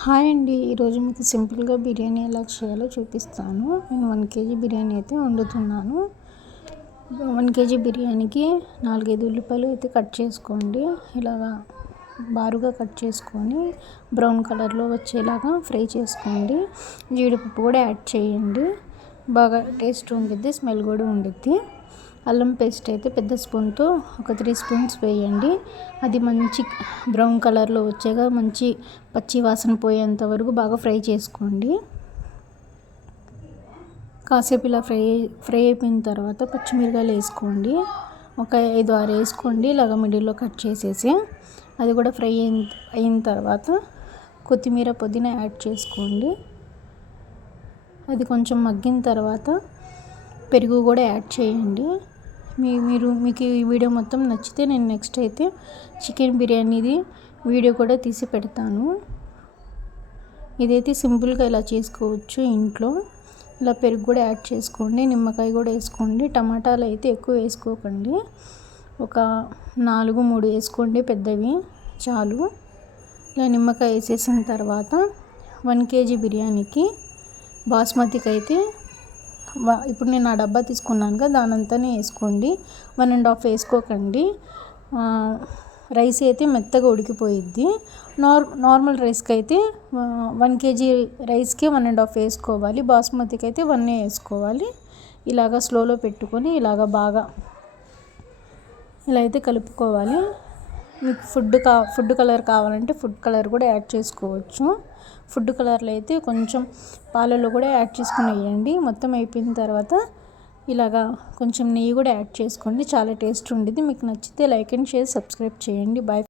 Hi అండి. ఈరోజు మీకు సింపుల్గా బిర్యానీ ఎలా చేయాలో చూపిస్తాను. నేను వన్ కేజీ బిర్యానీ అయితే వండుతున్నాను. వన్ కేజీ బిర్యానీకి నాలుగైదు ఉల్లిపాయలు అయితే కట్ చేసుకోండి. ఇలాగా బారుగా కట్ చేసుకొని బ్రౌన్ కలర్లో వచ్చేలాగా ఫ్రై చేసుకోండి. జీడిపప్పు కూడా యాడ్ చేయండి. బాగా టేస్ట్ ఉండిద్ది స్మెల్ కూడా ఉండిద్ది. అల్లం పేస్ట్ అయితే పెద్ద స్పూన్తో ఒక త్రీ స్పూన్స్ వేయండి. అది మంచి బ్రౌన్ కలర్లో వచ్చేగా మంచి పచ్చి వాసన పోయేంత వరకు బాగా ఫ్రై చేసుకోండి. కాసేపు ఇలా ఫ్రై ఫ్రై అయిపోయిన తర్వాత పచ్చిమిరకాయలు వేసుకోండి. ఒక ఐదు ఆరు వేసుకోండి ఇలాగ మిడిల్లో కట్ చేసేసి. అది కూడా ఫ్రై అయిన అయిన తర్వాత కొత్తిమీర పుదీనా యాడ్ చేసుకోండి. అది కొంచెం మగ్గిన తర్వాత పెరుగు కూడా యాడ్ చేయండి. మీ మీరు మీకు ఈ వీడియో మొత్తం నచ్చితే నేను నెక్స్ట్ అయితే చికెన్ బిర్యానీది వీడియో కూడా తీసి పెడతాను. ఇదైతే సింపుల్గా ఇలా చేసుకోవచ్చు ఇంట్లో. ఇలా పెరుగు కూడా యాడ్ చేసుకోండి నిమ్మకాయ కూడా వేసుకోండి టమాటాలు అయితే ఎక్కువ వేసుకోకండి. ఒక నాలుగు మూడు వేసుకోండి పెద్దవి చాలు. ఇలా నిమ్మకాయ వేసేసిన తర్వాత వన్ కేజీ బిర్యానీకి బాస్మతికి అయితే ఇప్పుడు నేను ఆ డబ్బా తీసుకున్నాను కదా దానంతానే వేసుకోండి. వన్ అండ్ హాఫ్ వేసుకోకండి. రైస్ అయితే మెత్తగా ఉడికిపోయిద్ది. నార్ నార్మల్ రైస్కి అయితే వన్ కేజీ రైస్కి వన్ అండ్ హాఫ్ వేసుకోవాలి. బాస్మతికి అయితే వన్ వేసుకోవాలి. ఇలాగ స్లోలో పెట్టుకొని ఇలాగ బాగా ఇలా అయితే కలుపుకోవాలి. మీకు ఫుడ్ కా ఫుడ్ కలర్ కావాలంటే ఫుడ్ కలర్ కూడా యాడ్ చేసుకోవచ్చు. ఫుడ్ కలర్లో అయితే కొంచెం పాలలో కూడా యాడ్ చేసుకుని వేయండి. మొత్తం అయిపోయిన తర్వాత ఇలాగా కొంచెం నెయ్యి కూడా యాడ్ చేసుకోండి. చాలా టేస్ట్ ఉండేది. మీకు నచ్చితే లైక్ అండ్ షేర్ సబ్స్క్రైబ్ చేయండి. బాయ్